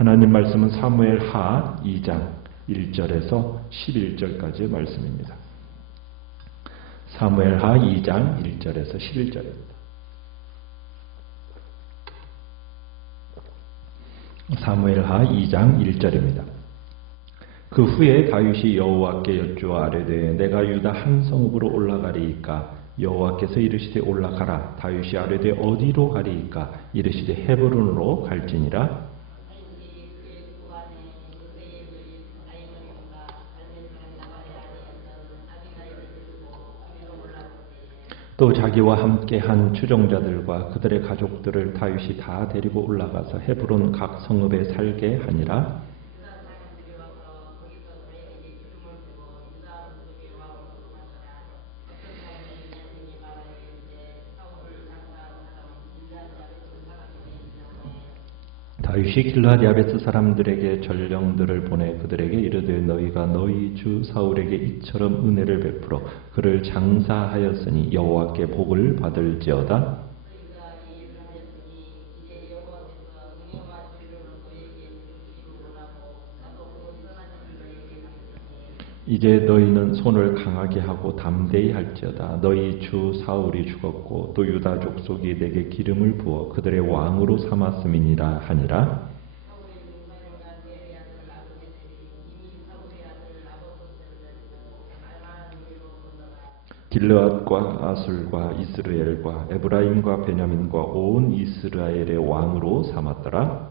하나님 말씀은 사무엘하 2장 1절에서 11절까지의 말씀입니다. 사무엘하 2장 1절에서 11절입니다. 사무엘하 2장 1절입니다. 그 후에 다윗이 여호와께 여쭈어 아뢰되 내가 유다 한 성읍으로 올라가리이까? 여호와께서 이르시되 올라가라. 다윗이 아뢰되 어디로 가리이까? 이르시되 헤브론으로 갈지니라. 또 자기와 함께 한 추종자들과 그들의 가족들을 다윗이 다 데리고 올라가서 헤브론 각 성읍에 살게 하니라. 다윗이 길르앗 야베스 사람들에게 전령들을 보내 그들에게 이르되 너희가 너희 주 사울에게 이처럼 은혜를 베풀어 그를 장사하였으니 여호와께 복을 받을지어다. 이제 너희는 손을 강하게 하고 담대히 할지어다. 너희 주 사울이 죽었고 또 유다 족속이 내게 기름을 부어 그들의 왕으로 삼았음이니라 하니라. 길르앗과 아술과 이스라엘과 에브라임과 베냐민과 온 이스라엘의 왕으로 삼았더라.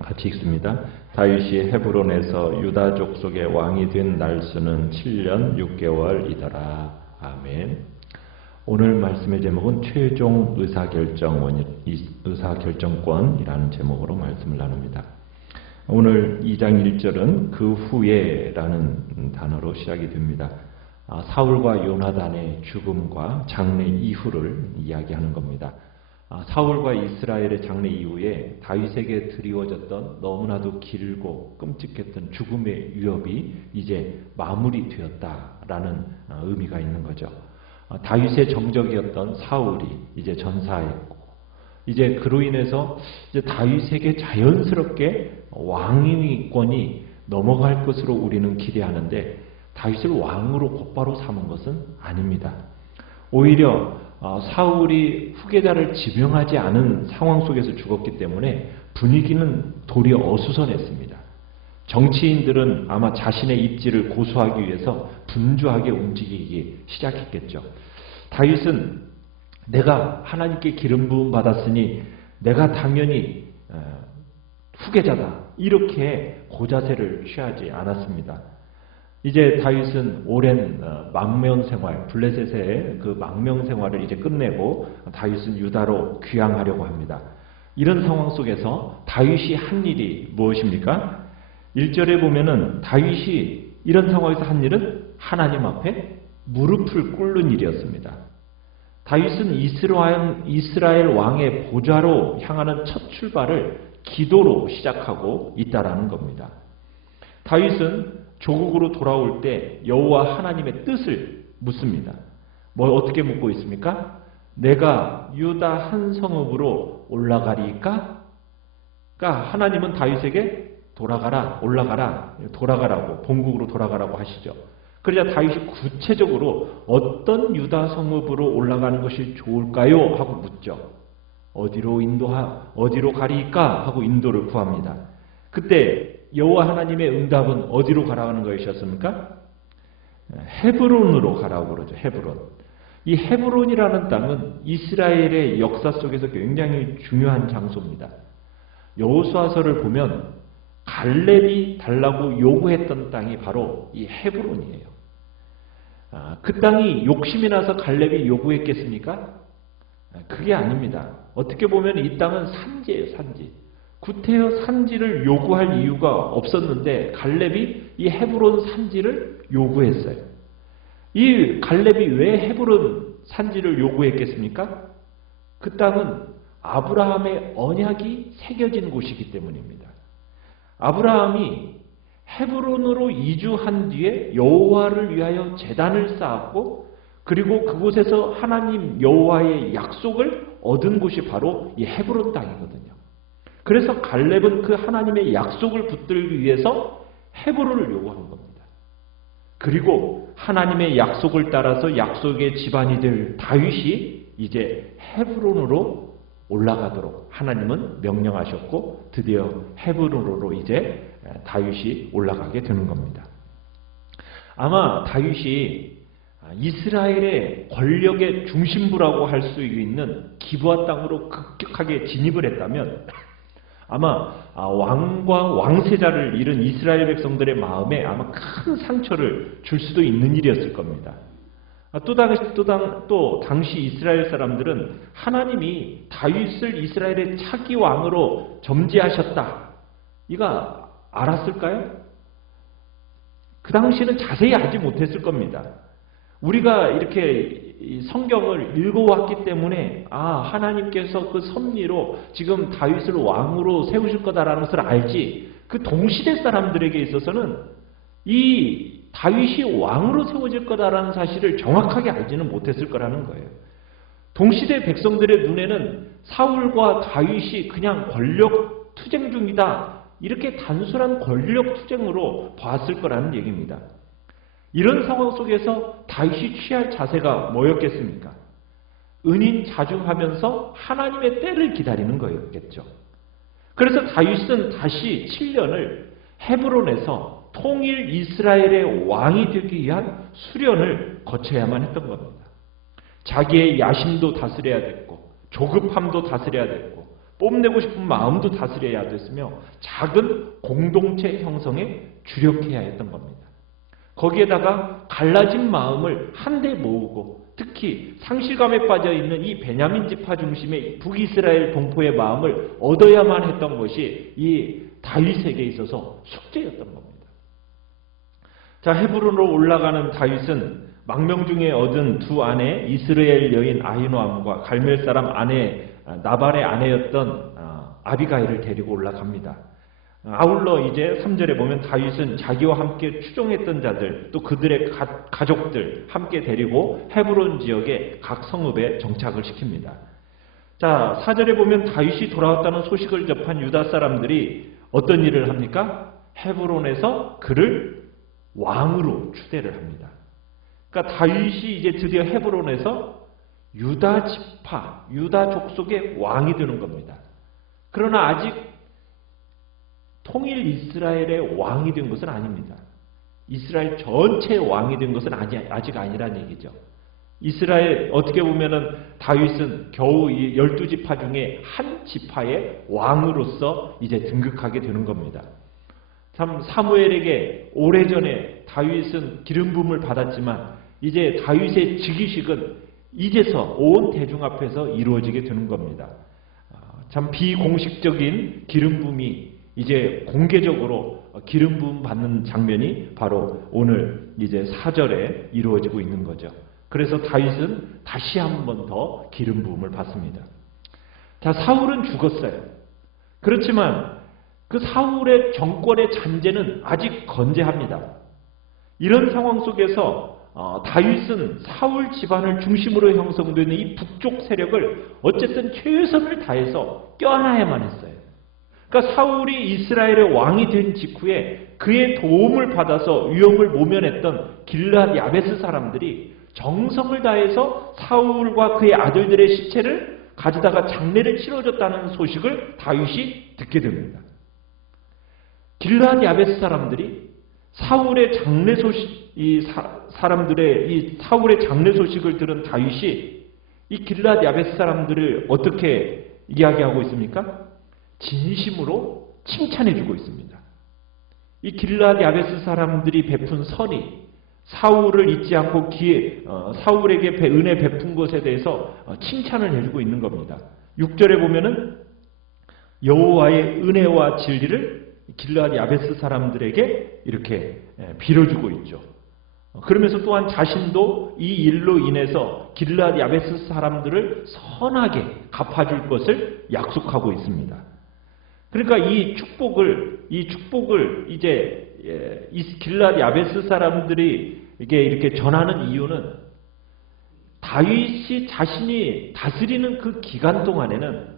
같이 읽습니다. 다윗이 헤브론에서 유다 족속의 왕이 된 날수는 7년 6개월이더라. 아멘. 오늘 말씀의 제목은 최종 의사결정권이라는 제목으로 말씀을 나눕니다. 오늘 2장 1절은 그 후에라는 단어로 시작이 됩니다. 사울과 요나단의 죽음과 장례 이후를 이야기하는 겁니다. 사울과 이스라엘의 장례 이후에 다윗에게 드리워졌던 너무나도 길고 끔찍했던 죽음의 위협이 이제 마무리되었다라는 의미가 있는 거죠. 다윗의 정적이었던 사울이 이제 전사했고 이제 그로 인해서 이제 다윗에게 자연스럽게 왕위권이 넘어갈 것으로 우리는 기대하는데 다윗을 왕으로 곧바로 삼은 것은 아닙니다. 오히려 사울이 후계자를 지명하지 않은 상황 속에서 죽었기 때문에 분위기는 도리어 어수선했습니다. 정치인들은 아마 자신의 입지를 고수하기 위해서 분주하게 움직이기 시작했겠죠. 다윗은 내가 하나님께 기름 부음 받았으니 내가 당연히 후계자다 이렇게 고자세를 취하지 않았습니다. 이제 다윗은 오랜 망명생활, 블레셋의 그 망명생활을 이제 끝내고 다윗은 유다로 귀향하려고 합니다. 이런 상황 속에서 다윗이 한 일이 무엇입니까? 1절에 보면은 다윗이 이런 상황에서 한 일은 하나님 앞에 무릎을 꿇는 일이었습니다. 다윗은 이스라엘 왕의 보좌로 향하는 첫 출발을 기도로 시작하고 있다라는 겁니다. 다윗은 조국으로 돌아올 때 여호와 하나님의 뜻을 묻습니다. 어떻게 묻고 있습니까? 내가 유다 한 성읍으로 올라가리까? 그러니까 하나님은 다윗에게 돌아가라고 본국으로 돌아가라고 하시죠. 그러자 다윗이 구체적으로 어떤 유다 성읍으로 올라가는 것이 좋을까요? 하고 묻죠. 어디로 가리까? 하고 인도를 구합니다. 그때 여호와 하나님의 응답은 어디로 가라는 것이었습니까? 헤브론으로 가라고 그러죠. 헤브론. 이 헤브론이라는 땅은 이스라엘의 역사 속에서 굉장히 중요한 장소입니다. 여호수아서를 보면 갈렙이 달라고 요구했던 땅이 바로 이 헤브론이에요. 그 땅이 욕심이 나서 갈렙이 요구했겠습니까? 그게 아닙니다. 어떻게 보면 이 땅은 산지예요, 산지. 구태여 산지를 요구할 이유가 없었는데 갈렙이 이 헤브론 산지를 요구했어요. 이 갈렙이 왜 헤브론 산지를 요구했겠습니까? 그 땅은 아브라함의 언약이 새겨진 곳이기 때문입니다. 아브라함이 헤브론으로 이주한 뒤에 여호와를 위하여 제단을 쌓았고, 그리고 그곳에서 하나님 여호와의 약속을 얻은 곳이 바로 이 헤브론 땅이거든요. 그래서 갈렙은 그 하나님의 약속을 붙들기 위해서 헤브론을 요구한 겁니다. 그리고 하나님의 약속을 따라서 약속의 집안이 될 다윗이 이제 헤브론으로 올라가도록 하나님은 명령하셨고, 드디어 헤브론으로 이제 다윗이 올라가게 되는 겁니다. 아마 다윗이 이스라엘의 권력의 중심부라고 할 수 있는 기브아 땅으로 급격하게 진입을 했다면 아마 왕과 왕세자를 잃은 이스라엘 백성들의 마음에 아마 큰 상처를 줄 수도 있는 일이었을 겁니다. 또 당시 이스라엘 사람들은 하나님이 다윗을 이스라엘의 차기 왕으로 점지하셨다, 이거 알았을까요? 그 당시에는 자세히 알지 못했을 겁니다. 우리가 이렇게 성경을 읽어왔기 때문에 하나님께서 그 섭리로 지금 다윗을 왕으로 세우실 거다라는 것을 알지, 그 동시대 사람들에게 있어서는 이 다윗이 왕으로 세워질 거다라는 사실을 정확하게 알지는 못했을 거라는 거예요. 동시대 백성들의 눈에는 사울과 다윗이 그냥 권력 투쟁 중이다, 이렇게 단순한 권력 투쟁으로 봤을 거라는 얘기입니다. 이런 상황 속에서 다윗이 취할 자세가 뭐였겠습니까? 은인자중하면서 하나님의 때를 기다리는 거였겠죠. 그래서 다윗은 다시 7년을 헤브론에서 통일 이스라엘의 왕이 되기 위한 수련을 거쳐야만 했던 겁니다. 자기의 야심도 다스려야 됐고, 조급함도 다스려야 됐고, 뽐내고 싶은 마음도 다스려야 됐으며, 작은 공동체 형성에 주력해야 했던 겁니다. 거기에다가 갈라진 마음을 한데 모으고, 특히 상실감에 빠져있는 이 베냐민 지파 중심의 북이스라엘 동포의 마음을 얻어야만 했던 것이 이 다윗에게 있어서 숙제였던 겁니다. 자, 헤브론으로 올라가는 다윗은 망명 중에 얻은 두 아내, 이스라엘 여인 아히노암과 갈멜 사람 아내 나발의 아내였던 아비가일을 데리고 올라갑니다. 아울러 이제 3절에 보면 다윗은 자기와 함께 추종했던 자들, 또 그들의 가족들 함께 데리고 헤브론 지역의 각 성읍에 정착을 시킵니다. 자, 4절에 보면 다윗이 돌아왔다는 소식을 접한 유다 사람들이 어떤 일을 합니까? 헤브론에서 그를 왕으로 추대를 합니다. 그러니까 다윗이 이제 드디어 헤브론에서 유다 지파, 유다 족속의 왕이 되는 겁니다. 그러나 아직 통일 이스라엘의 왕이 된 것은 아닙니다. 이스라엘 전체의 왕이 된 것은 아직 아니란 얘기죠. 이스라엘, 어떻게 보면은 다윗은 겨우 이 12지파 중에 한 지파의 왕으로서 이제 등극하게 되는 겁니다. 참 사무엘에게 오래전에 다윗은 기름 부음을 받았지만 이제 다윗의 즉위식은 이제서 온 대중 앞에서 이루어지게 되는 겁니다. 참 비공식적인 기름 부음이 이제 공개적으로 기름 부음 받는 장면이 바로 오늘 이제 4절에 이루어지고 있는 거죠. 그래서 다윗은 다시 한 번 더 기름 부음을 받습니다. 자, 사울은 죽었어요. 그렇지만 그 사울의 정권의 잔재는 아직 건재합니다. 이런 상황 속에서 다윗은 사울 집안을 중심으로 형성되는 이 북쪽 세력을 어쨌든 최선을 다해서 껴안아야만 했어요. 그러니까 사울이 이스라엘의 왕이 된 직후에 그의 도움을 받아서 위협을 모면했던 길앗 야베스 사람들이 정성을 다해서 사울과 그의 아들들의 시체를 가져다가 장례를 치러줬다는 소식을 다윗이 듣게 됩니다. 길앗 야베스 사람들이 사울의 장례 소식, 사울의 장례 소식을 들은 다윗이 이 길앗 야베스 사람들을 어떻게 이야기하고 있습니까? 진심으로 칭찬해주고 있습니다. 이 길앗 야베스 사람들이 베푼 선이 사울을 잊지 않고 사울에게 은혜 베푼 것에 대해서 칭찬을 해주고 있는 겁니다. 6절에 보면은 여호와의 은혜와 진리를 길앗 야베스 사람들에게 이렇게 빌어주고 있죠. 그러면서 또한 자신도 이 일로 인해서 길앗 야베스 사람들을 선하게 갚아줄 것을 약속하고 있습니다. 그러니까 이 축복을 이제 이 길앗 야베스 사람들이 이렇게 전하는 이유는 다윗이 자신이 다스리는 그 기간 동안에는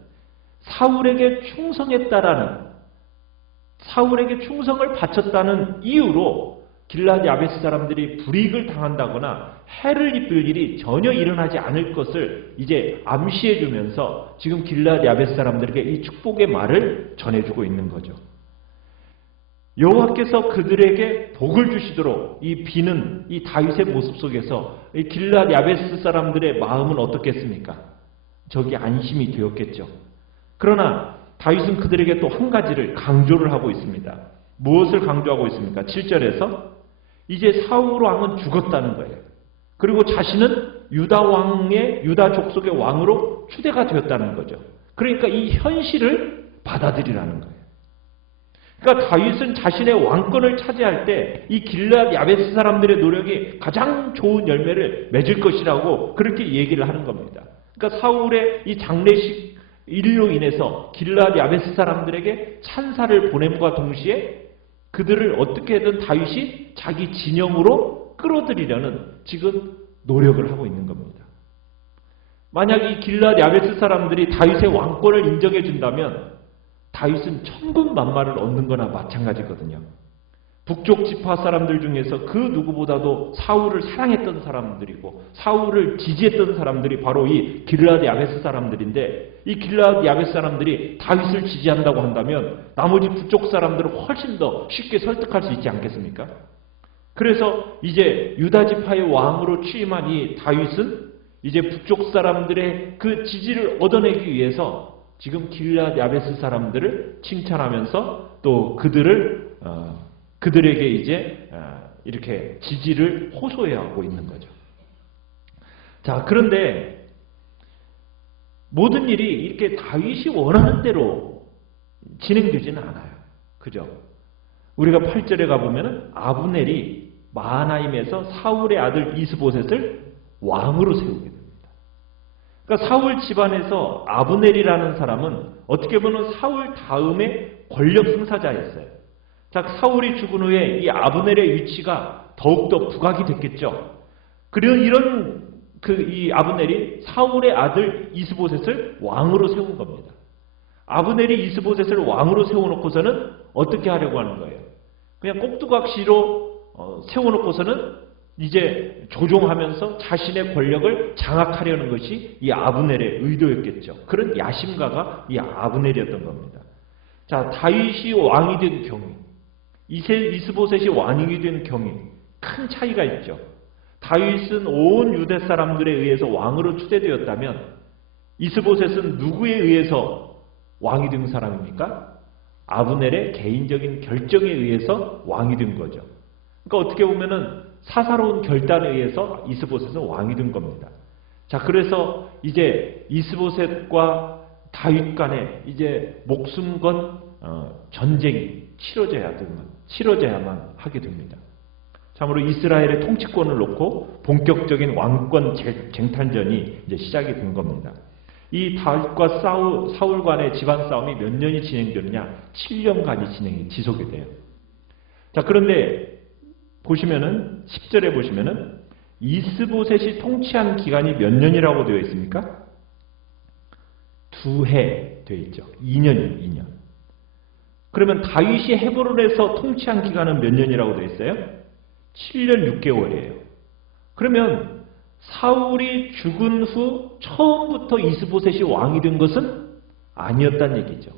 사울에게 충성을 바쳤다는 이유로 길앗 야베스 사람들이 불이익을 당한다거나 해를 입을 일이 전혀 일어나지 않을 것을 이제 암시해 주면서 지금 길앗 야베스 사람들에게 이 축복의 말을 전해주고 있는 거죠. 여호와께서 그들에게 복을 주시도록 이 비는 이 다윗의 모습 속에서 이 길앗 야베스 사람들의 마음은 어떻겠습니까? 저기 안심이 되었겠죠. 그러나 다윗은 그들에게 또 한 가지를 강조를 하고 있습니다. 무엇을 강조하고 있습니까? 7절에서 이제 사울 왕은 죽었다는 거예요. 그리고 자신은 유다 족속의 왕으로 추대가 되었다는 거죠. 그러니까 이 현실을 받아들이라는 거예요. 그러니까 다윗은 자신의 왕권을 차지할 때 이 길앗 야베스 사람들의 노력이 가장 좋은 열매를 맺을 것이라고 그렇게 얘기를 하는 겁니다. 그러니까 사울의 이 장례식 일로 인해서 길앗 야베스 사람들에게 찬사를 보냄과 동시에 그들을 어떻게든 다윗이 자기 진영으로 끌어들이려는 지금 노력을 하고 있는 겁니다. 만약 이 길앗 야베스 사람들이 다윗의 왕권을 인정해 준다면 다윗은 천군만마를 얻는 거나 마찬가지거든요. 북쪽 지파 사람들 중에서 그 누구보다도 사울을 사랑했던 사람들이고 사울을 지지했던 사람들이 바로 이 길앗 야베스 사람들인데 이 길앗 야베스 사람들이 다윗을 지지한다고 한다면 나머지 북쪽 사람들은 훨씬 더 쉽게 설득할 수 있지 않겠습니까? 그래서 이제 유다 지파의 왕으로 취임한 이 다윗은 이제 북쪽 사람들의 그 지지를 얻어내기 위해서 지금 길앗 야베스 사람들을 칭찬하면서 또 그들에게 이제 이렇게 지지를 호소해하고 있는 거죠. 자, 그런데 모든 일이 이렇게 다윗이 원하는 대로 진행되지는 않아요. 그죠? 우리가 8절에 가보면 아브넬이 마하나임에서 사울의 아들 이스보셋을 왕으로 세우게 됩니다. 그러니까 사울 집안에서 아브넬이라는 사람은 어떻게 보면 사울 다음의 권력 행사자였어요. 자, 사울이 죽은 후에 이 아브넬의 위치가 더욱더 부각이 됐겠죠. 그리고 이 아브넬이 사울의 아들 이스보셋을 왕으로 세운 겁니다. 아브넬이 이스보셋을 왕으로 세워놓고서는 어떻게 하려고 하는 거예요? 그냥 꼭두각시로 세워놓고서는 이제 조종하면서 자신의 권력을 장악하려는 것이 이 아브넬의 의도였겠죠. 그런 야심가가 이 아브넬이었던 겁니다. 자, 다윗이 왕이 된 경위, 이스보셋이 왕이 된 경위, 큰 차이가 있죠. 다윗은 온 유대 사람들에 의해서 왕으로 추대되었다면 이스보셋은 누구에 의해서 왕이 된 사람입니까? 아브넬의 개인적인 결정에 의해서 왕이 된 거죠. 그러니까 어떻게 보면은 사사로운 결단에 의해서 이스보셋은 왕이 된 겁니다. 자, 그래서 이제 이스보셋과 다윗 간에 이제 목숨 건 전쟁이 치러져야만 하게 됩니다. 참으로 이스라엘의 통치권을 놓고 본격적인 왕권 쟁탈전이 이제 시작이 된 겁니다. 이 다윗과 사울 간의 집안 싸움이 몇 년이 진행되느냐? 7년간이 지속이 돼요. 자, 그런데 보시면은 10절에 보시면은 이스보셋이 통치한 기간이 몇 년이라고 되어 있습니까? 2해 되어 있죠. 2년이요, 2년. 그러면 다윗이 헤브론에서 통치한 기간은 몇 년이라고 되어 있어요? 7년 6개월이에요. 그러면 사울이 죽은 후 처음부터 이스보셋이 왕이 된 것은 아니었다는 얘기죠.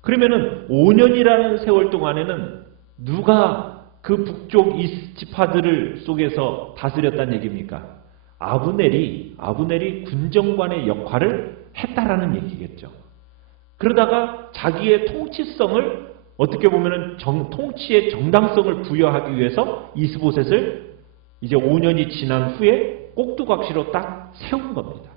그러면은 5년이라는 세월 동안에는 누가 그 북쪽 지파들을 속에서 다스렸다는 얘기입니까? 아브넬이 군정관의 역할을 했다라는 얘기겠죠. 그러다가 자기의 통치성을 어떻게 보면은 통치의 정당성을 부여하기 위해서 이스보셋을 이제 5년이 지난 후에 꼭두각시로 딱 세운 겁니다.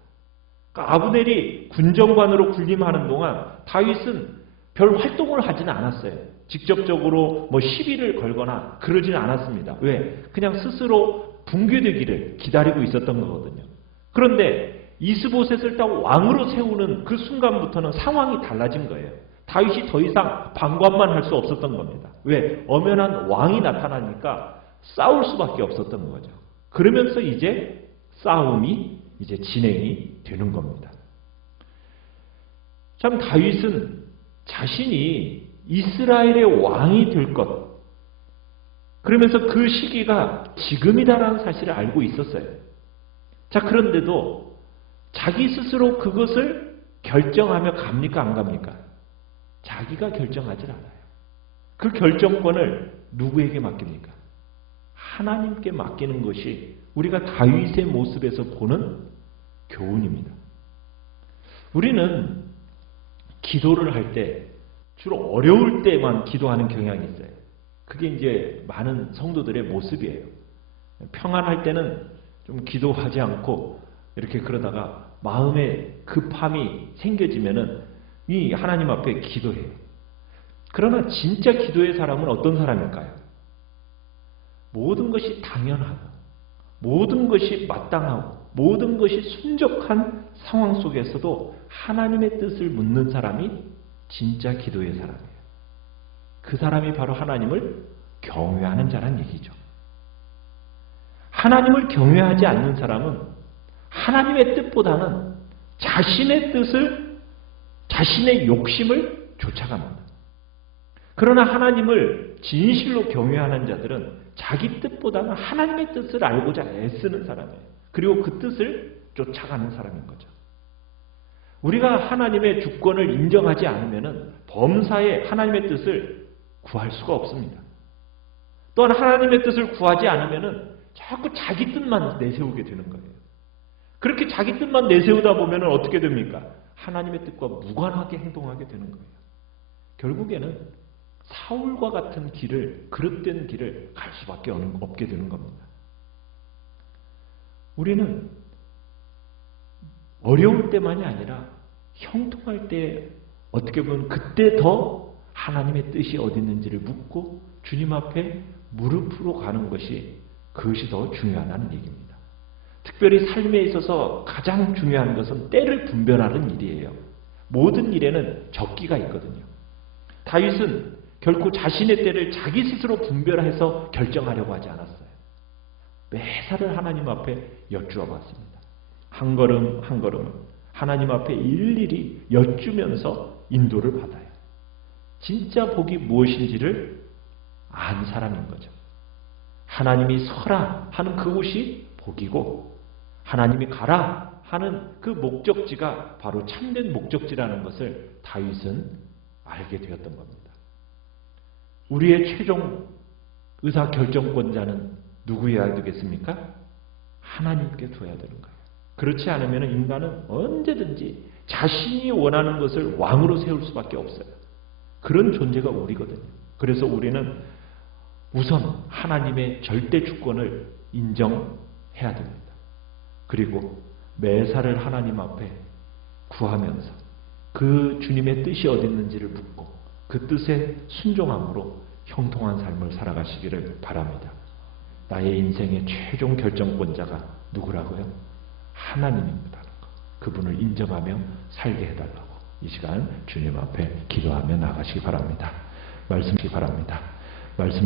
그러니까 아브넬이 군정관으로 군림하는 동안 다윗은 별 활동을 하지는 않았어요. 직접적으로 시비를 걸거나 그러지는 않았습니다. 왜? 그냥 스스로 붕괴되기를 기다리고 있었던 거거든요. 그런데 이스보셋을 딱 왕으로 세우는 그 순간부터는 상황이 달라진 거예요. 다윗이 더 이상 방관만 할 수 없었던 겁니다. 왜? 엄연한 왕이 나타나니까 싸울 수밖에 없었던 거죠. 그러면서 이제 싸움이 이제 진행이 되는 겁니다. 참 다윗은 자신이 이스라엘의 왕이 될 것, 그러면서 그 시기가 지금이다라는 사실을 알고 있었어요. 자, 그런데도 자기 스스로 그것을 결정하며 갑니까? 안 갑니까? 자기가 결정하지 않아요. 그 결정권을 누구에게 맡깁니까? 하나님께 맡기는 것이 우리가 다윗의 모습에서 보는 교훈입니다. 우리는 기도를 할 때 주로 어려울 때만 기도하는 경향이 있어요. 그게 이제 많은 성도들의 모습이에요. 평안할 때는 좀 기도하지 않고 이렇게 그러다가 마음에 급함이 생겨지면은 이 하나님 앞에 기도해요. 그러나 진짜 기도의 사람은 어떤 사람일까요? 모든 것이 당연하고, 모든 것이 마땅하고, 모든 것이 순적한 상황 속에서도 하나님의 뜻을 묻는 사람이 진짜 기도의 사람이에요. 그 사람이 바로 하나님을 경외하는 자란 얘기죠. 하나님을 경외하지 않는 사람은 하나님의 뜻보다는 자신의 뜻을, 자신의 욕심을 쫓아갑니다. 그러나 하나님을 진실로 경외하는 자들은 자기 뜻보다는 하나님의 뜻을 알고자 애쓰는 사람이에요. 그리고 그 뜻을 쫓아가는 사람인 거죠. 우리가 하나님의 주권을 인정하지 않으면 범사에 하나님의 뜻을 구할 수가 없습니다. 또한 하나님의 뜻을 구하지 않으면 자꾸 자기 뜻만 내세우게 되는 거예요. 그렇게 자기 뜻만 내세우다 보면 어떻게 됩니까? 하나님의 뜻과 무관하게 행동하게 되는 거예요. 결국에는 사울과 같은 길을, 그릇된 길을 갈 수밖에 없게 되는 겁니다. 우리는 어려울 때만이 아니라 형통할 때 어떻게 보면 그때 더 하나님의 뜻이 어디 있는지를 묻고 주님 앞에 무릎으로 가는 것이, 그것이 더 중요하다는 얘기입니다. 특별히 삶에 있어서 가장 중요한 것은 때를 분별하는 일이에요. 모든 일에는 적기가 있거든요. 다윗은 결코 자신의 때를 자기 스스로 분별해서 결정하려고 하지 않았어요. 매사를 하나님 앞에 여쭈어 봤습니다. 한 걸음 한 걸음을 하나님 앞에 일일이 여쭈면서 인도를 받아요. 진짜 복이 무엇인지를 안 사람인 거죠. 하나님이 서라 하는 그곳이 복이고, 하나님이 가라 하는 그 목적지가 바로 참된 목적지라는 것을 다윗은 알게 되었던 겁니다. 우리의 최종 의사결정권자는 누구여야 되겠습니까? 하나님께 둬야 되는 거예요. 그렇지 않으면 인간은 언제든지 자신이 원하는 것을 왕으로 세울 수밖에 없어요. 그런 존재가 우리거든요. 그래서 우리는 우선 하나님의 절대 주권을 인정해야 됩니다. 그리고 매사를 하나님 앞에 구하면서 그 주님의 뜻이 어디 있는지를 묻고 그 뜻에 순종함으로 형통한 삶을 살아가시기를 바랍니다. 나의 인생의 최종 결정권자가 누구라고요? 하나님입니다. 그분을 인정하며 살게 해달라고 이 시간 주님 앞에 기도하며 나가시기 바랍니다. 말씀이 바랍니다. 말씀